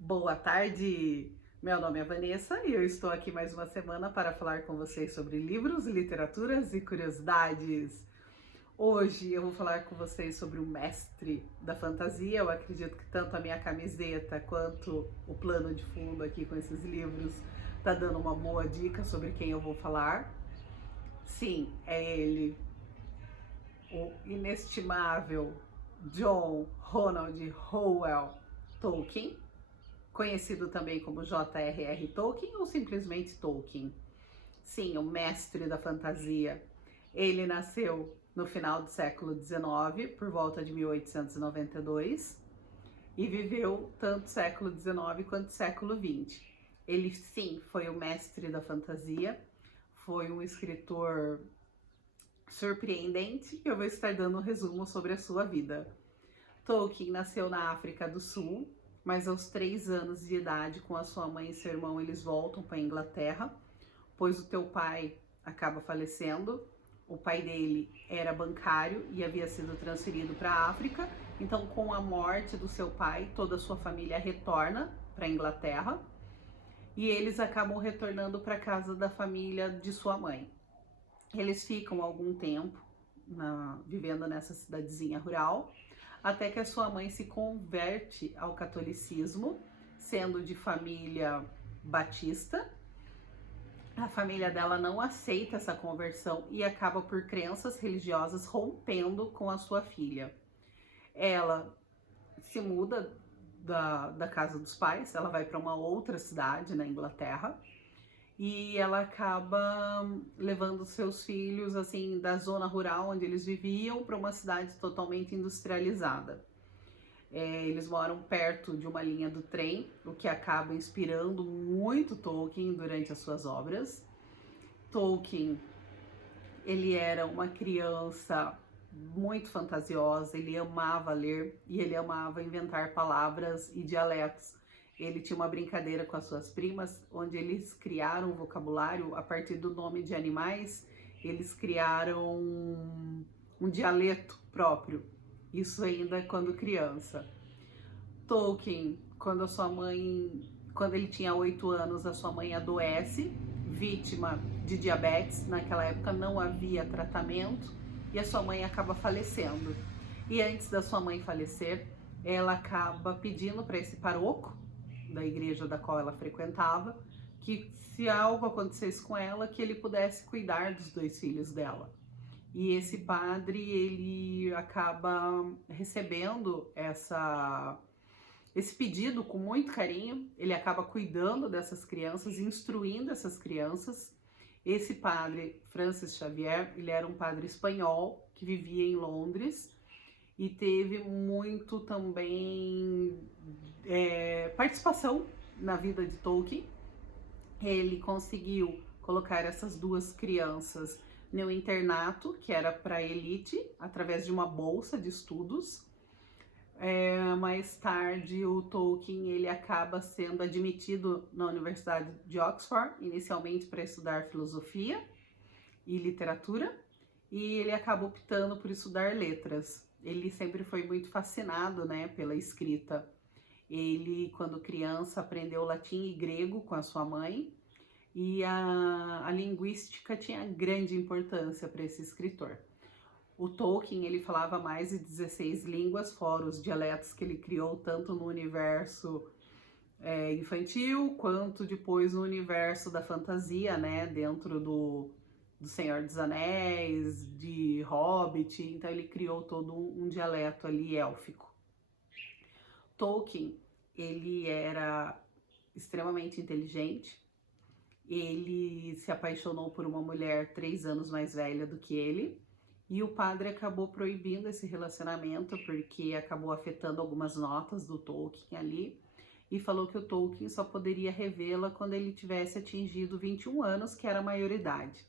Boa tarde! Meu nome é Vanessa e eu estou aqui mais uma semana para falar com vocês sobre livros, literaturas e curiosidades. Hoje eu vou falar com vocês sobre o mestre da fantasia. Eu acredito que tanto a minha camiseta quanto o plano de fundo aqui com esses livros tá dando uma boa dica sobre quem eu vou falar. Sim, é ele, o inestimável John Ronald Reuel Tolkien, conhecido também como J.R.R. Tolkien ou simplesmente Tolkien. Sim, o mestre da fantasia. Ele nasceu no final do século XIX, por volta de 1892, e viveu tanto século XIX quanto século XX. Ele, sim, foi o mestre da fantasia, foi um escritor surpreendente e eu vou estar dando um resumo sobre a sua vida. Tolkien nasceu na África do Sul, mas aos 3 anos de idade, com a sua mãe e seu irmão, eles voltam para a Inglaterra, pois o teu pai acaba falecendo. O pai dele era bancário e havia sido transferido para a África, então com a morte do seu pai, toda a sua família retorna para a Inglaterra e eles acabam retornando para a casa da família de sua mãe. Eles ficam algum tempo vivendo nessa cidadezinha rural, até que a sua mãe se converte ao catolicismo, sendo de família batista. A família dela não aceita essa conversão e acaba por crenças religiosas rompendo com a sua filha. Ela se muda da casa dos pais, ela vai para uma outra cidade na Inglaterra e ela acaba levando seus filhos assim da zona rural onde eles viviam para uma cidade totalmente industrializada. Eles moram perto de uma linha do trem, o que acaba inspirando muito Tolkien durante as suas obras. Tolkien, ele era uma criança muito fantasiosa, ele amava ler e ele amava inventar palavras e dialetos. Ele tinha uma brincadeira com as suas primas, onde eles criaram um vocabulário a partir do nome de animais, eles criaram um dialeto próprio. Isso ainda quando criança. Tolkien, quando ele tinha 8 anos, a sua mãe adoece, vítima de diabetes. Naquela época não havia tratamento e a sua mãe acaba falecendo. E antes da sua mãe falecer, ela acaba pedindo para esse paroco da igreja da qual ela frequentava que se algo acontecesse com ela, que ele pudesse cuidar dos 2 filhos dela. E esse padre, ele acaba recebendo esse pedido com muito carinho, ele acaba cuidando dessas crianças, instruindo essas crianças. Esse padre, Francis Xavier, ele era um padre espanhol que vivia em Londres e teve muito também participação na vida de Tolkien. Ele conseguiu colocar essas 2 crianças no internato, que era para elite, através de uma bolsa de estudos. Mais tarde, o Tolkien ele acaba sendo admitido na Universidade de Oxford, inicialmente para estudar filosofia e literatura, e ele acaba optando por estudar letras. Ele sempre foi muito fascinado, né, pela escrita. Ele, quando criança, aprendeu latim e grego com a sua mãe, e a linguística tinha grande importância para esse escritor. O Tolkien, ele falava mais de 16 línguas, fora os dialetos que ele criou tanto no universo infantil, quanto depois no universo da fantasia, né, dentro do Senhor dos Anéis, de Hobbit. Então ele criou todo um dialeto ali élfico. Tolkien, ele era extremamente inteligente, ele se apaixonou por uma mulher 3 anos mais velha do que ele, e o padre acabou proibindo esse relacionamento porque acabou afetando algumas notas do Tolkien ali, e falou que o Tolkien só poderia revê-la quando ele tivesse atingido 21 anos, que era a maioridade.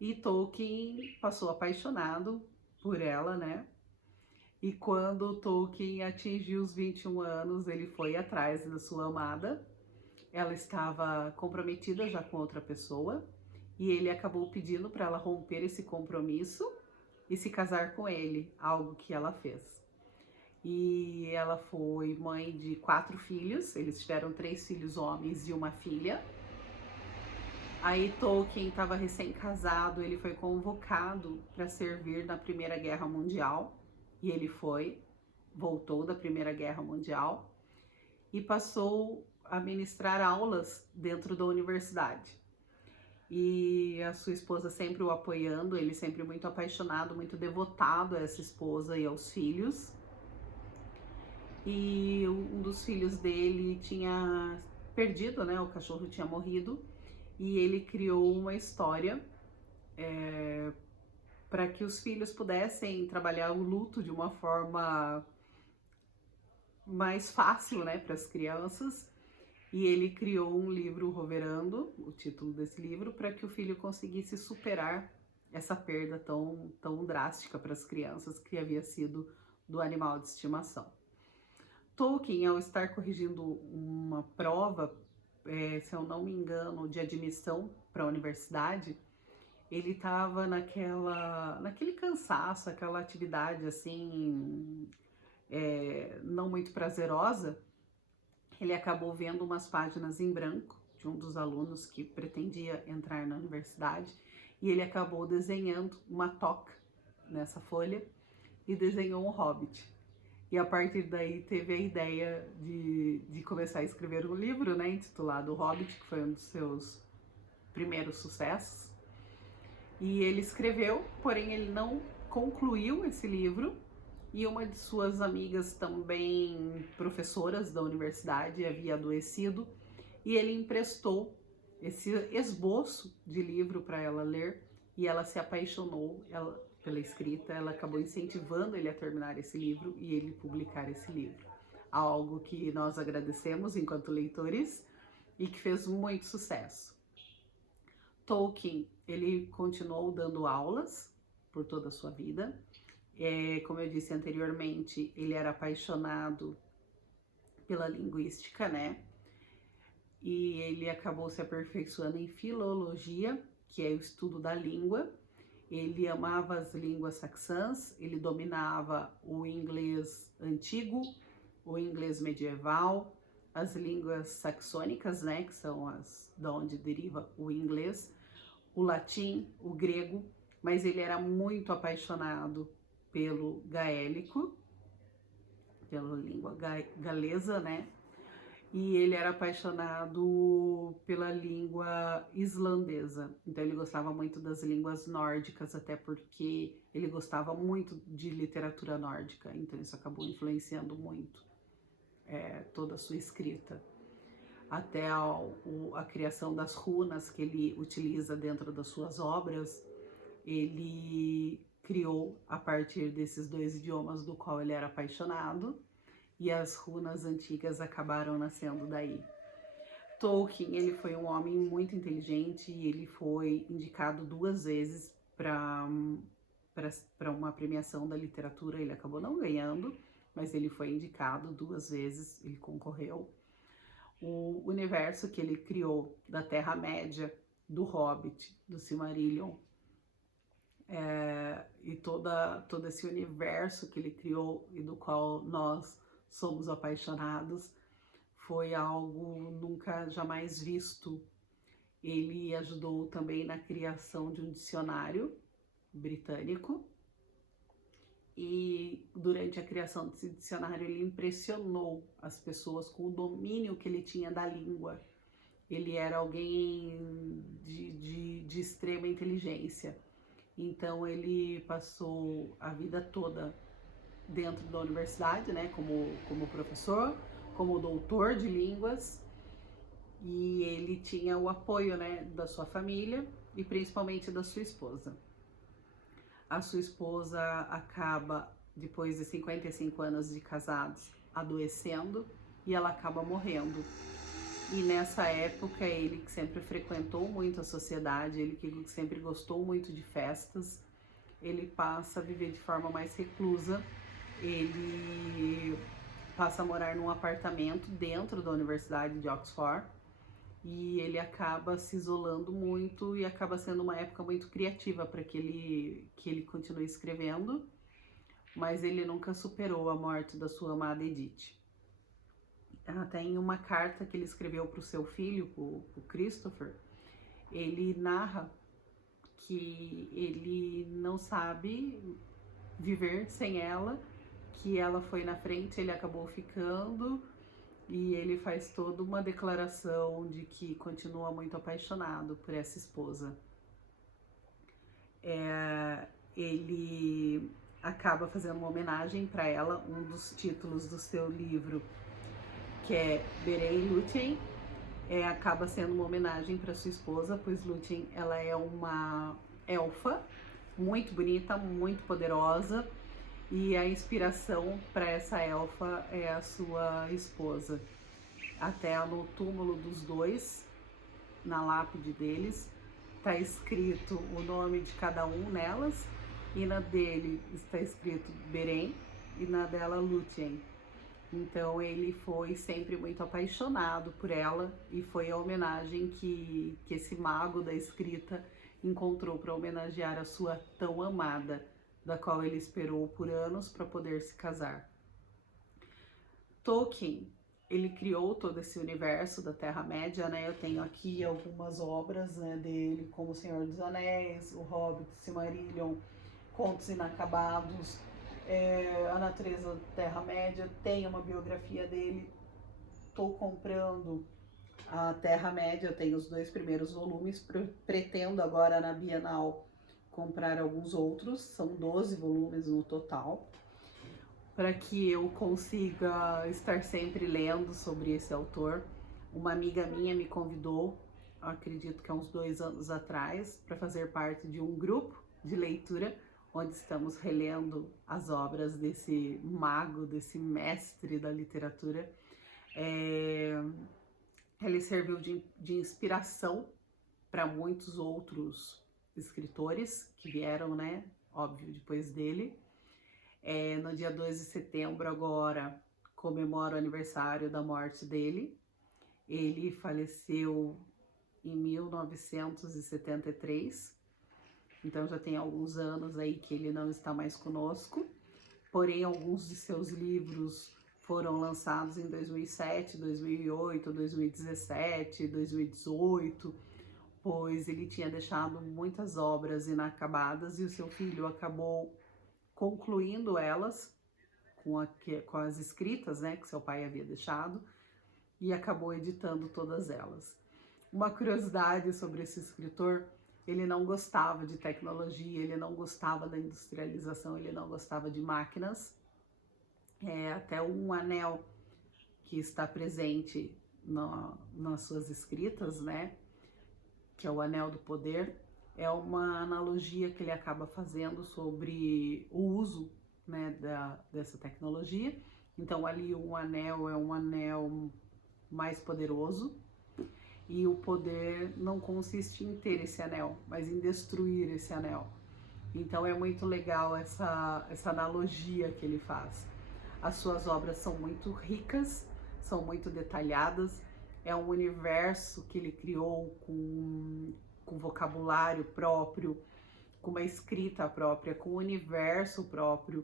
E Tolkien passou apaixonado por ela, né? E quando Tolkien atingiu os 21 anos, ele foi atrás da sua amada. Ela estava comprometida já com outra pessoa e ele acabou pedindo para ela romper esse compromisso e se casar com ele, algo que ela fez. e ela foi mãe de 4 filhos. Eles tiveram 3 filhos homens e uma filha. Aí Tolkien estava recém-casado, ele foi convocado para servir na Primeira Guerra Mundial, e ele voltou da Primeira Guerra Mundial e passou a ministrar aulas dentro da universidade. E a sua esposa sempre o apoiando, ele sempre muito apaixonado, muito devotado a essa esposa e aos filhos. E um dos filhos dele tinha perdido, né? O cachorro tinha morrido, e ele criou uma história para que os filhos pudessem trabalhar o luto de uma forma mais fácil, né, para as crianças. E ele criou um livro, Roverando, o título desse livro, para que o filho conseguisse superar essa perda tão drástica para as crianças que havia sido do animal de estimação. Tolkien, ao estar corrigindo uma prova, se eu não me engano, de admissão para a universidade, ele estava naquele cansaço, aquela atividade assim, não muito prazerosa. Ele acabou vendo umas páginas em branco de um dos alunos que pretendia entrar na universidade, e ele acabou desenhando uma toca nessa folha e desenhou um hobbit. E a partir daí teve a ideia de começar a escrever um livro, né, intitulado O Hobbit, que foi um dos seus primeiros sucessos. E ele escreveu, porém ele não concluiu esse livro. E uma de suas amigas, também professoras da universidade, havia adoecido, e ele emprestou esse esboço de livro para ela ler, e ela se apaixonou pela escrita. Ela acabou incentivando ele a terminar esse livro e ele publicar esse livro. Algo que nós agradecemos enquanto leitores e que fez muito sucesso. Tolkien, ele continuou dando aulas por toda a sua vida. Como eu disse anteriormente, ele era apaixonado pela linguística, né? E ele acabou se aperfeiçoando em filologia, que é o estudo da língua. Ele amava as línguas saxãs, ele dominava o inglês antigo, o inglês medieval, as línguas saxônicas, né, que são da onde deriva o inglês, o latim, o grego, mas ele era muito apaixonado pelo gaélico, pela língua galesa, né? E ele era apaixonado pela língua islandesa. Então ele gostava muito das línguas nórdicas, até porque ele gostava muito de literatura nórdica. Então isso acabou influenciando muito toda a sua escrita. Até a criação das runas que ele utiliza dentro das suas obras, ele criou a partir desses 2 idiomas do qual ele era apaixonado, e as runas antigas acabaram nascendo daí. Tolkien, ele foi um homem muito inteligente, e ele foi indicado 2 vezes para uma premiação da literatura. Ele acabou não ganhando, mas ele foi indicado 2 vezes, ele concorreu. O universo que ele criou da Terra-média, do Hobbit, do Silmarillion, e todo esse universo que ele criou e do qual nós somos apaixonados, foi algo nunca jamais visto. Ele ajudou também na criação de um dicionário britânico, e durante a criação desse dicionário ele impressionou as pessoas com o domínio que ele tinha da língua. Ele era alguém de extrema inteligência. Então ele passou a vida toda dentro da universidade, né, como professor, como doutor de línguas, e ele tinha o apoio, né, da sua família e principalmente da sua esposa. A sua esposa acaba, depois de 55 anos de casados, adoecendo, e ela acaba morrendo. E nessa época, ele que sempre frequentou muito a sociedade, ele que sempre gostou muito de festas, ele passa a viver de forma mais reclusa. Ele passa a morar num apartamento dentro da Universidade de Oxford, e ele acaba se isolando muito, e acaba sendo uma época muito criativa para que ele continue escrevendo. mas ele nunca superou a morte da sua amada Edith. Até em uma carta que ele escreveu para o seu filho, o Christopher, ele narra que ele não sabe viver sem ela, que ela foi na frente, ele acabou ficando, e ele faz toda uma declaração de que continua muito apaixonado por essa esposa. Ele acaba fazendo uma homenagem para ela, um dos títulos do seu livro, que é Beren Lúthien, acaba sendo uma homenagem para sua esposa, pois Lúthien, ela é uma elfa muito bonita, muito poderosa, e a inspiração para essa elfa é a sua esposa. Até no túmulo dos dois, na lápide deles, está escrito o nome de cada um nelas, e na dele está escrito Beren e na dela Lúthien. Então ele foi sempre muito apaixonado por ela, e foi a homenagem que esse mago da escrita encontrou para homenagear a sua tão amada, da qual ele esperou por anos para poder se casar. Tolkien, ele criou todo esse universo da Terra-média, né? Eu tenho aqui algumas obras, né, dele, como O Senhor dos Anéis, O Hobbit, Silmarillion, Contos Inacabados, A Natureza da Terra-média. Tem uma biografia dele. Estou comprando a Terra-média, eu tenho os 2 primeiros volumes, pretendo agora na Bienal comprar alguns outros, são 12 volumes no total, para que eu consiga estar sempre lendo sobre esse autor. Uma amiga minha me convidou, acredito que há uns 2 anos atrás, para fazer parte de um grupo de leitura, onde estamos relendo as obras desse mago, desse mestre da literatura. Ele serviu de inspiração para muitos outros escritores que vieram, né, óbvio, depois dele. No dia 2 de setembro agora comemora o aniversário da morte dele. Ele faleceu em 1973, então já tem alguns anos aí que ele não está mais conosco, porém alguns de seus livros foram lançados em 2007, 2008, 2017, 2018, pois ele tinha deixado muitas obras inacabadas e o seu filho acabou concluindo elas com as escritas, né, que seu pai havia deixado, e acabou editando todas elas. Uma curiosidade sobre esse escritor: ele não gostava de tecnologia, ele não gostava da industrialização, ele não gostava de máquinas. Até um anel que está presente nas suas escritas, né, que é o Anel do Poder, é uma analogia que ele acaba fazendo sobre o uso, né, dessa tecnologia. Então ali um anel é um anel mais poderoso, e o poder não consiste em ter esse anel, mas em destruir esse anel. Então é muito legal essa analogia que ele faz. As suas obras são muito ricas, são muito detalhadas, é um universo que ele criou com vocabulário próprio, com uma escrita própria, com um universo próprio.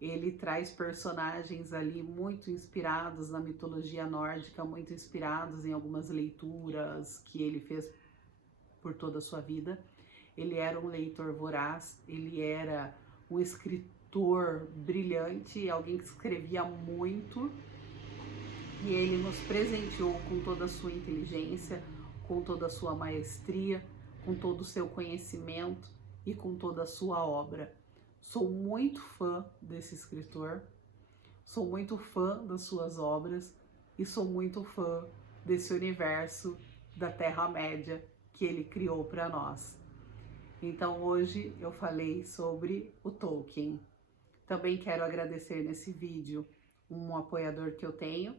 Ele traz personagens ali muito inspirados na mitologia nórdica, muito inspirados em algumas leituras que ele fez por toda a sua vida. Ele era um leitor voraz, ele era um escritor brilhante, alguém que escrevia muito, e ele nos presenteou com toda a sua inteligência, com toda a sua maestria, com todo o seu conhecimento e com toda a sua obra. Sou muito fã desse escritor, sou muito fã das suas obras e sou muito fã desse universo da Terra-média que ele criou para nós. Então hoje eu falei sobre o Tolkien. Também quero agradecer nesse vídeo um apoiador que eu tenho,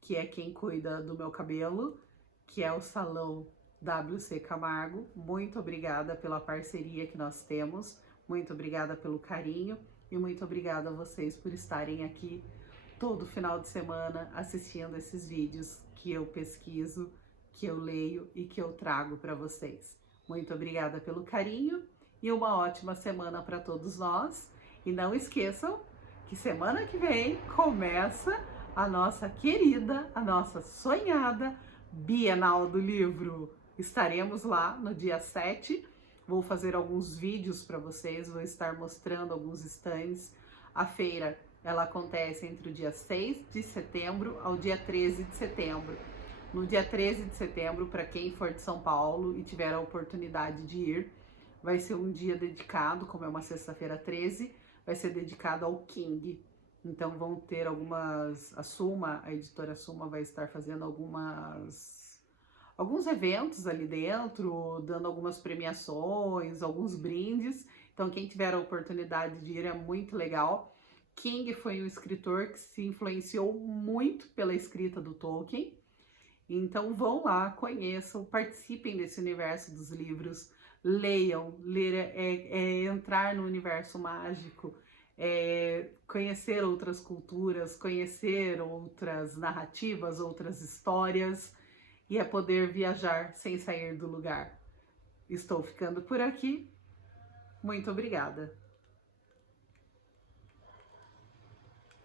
que é quem cuida do meu cabelo, que é o Salão WC Camargo. Muito obrigada pela parceria que nós temos, muito obrigada pelo carinho e muito obrigada a vocês por estarem aqui todo final de semana assistindo esses vídeos que eu pesquiso, que eu leio e que eu trago para vocês. Muito obrigada pelo carinho e uma ótima semana para todos nós. E não esqueçam que semana que vem começa a nossa querida, a nossa sonhada Bienal do Livro. Estaremos lá no dia 7. Vou fazer alguns vídeos para vocês, vou estar mostrando alguns stands. A feira, ela acontece entre o dia 6 de setembro ao dia 13 de setembro. No dia 13 de setembro, para quem for de São Paulo e tiver a oportunidade de ir, vai ser um dia dedicado, como é uma sexta-feira 13, vai ser dedicado ao King. Então vão ter algumas, a editora Suma vai estar fazendo alguns eventos ali dentro, dando algumas premiações, alguns brindes. Então quem tiver a oportunidade de ir é muito legal. King foi um escritor que se influenciou muito pela escrita do Tolkien. Então vão lá, conheçam, participem desse universo dos livros, leiam, ler é entrar no universo mágico, conhecer outras culturas, conhecer outras narrativas, outras histórias, e é poder viajar sem sair do lugar. Estou ficando por aqui. Muito obrigada.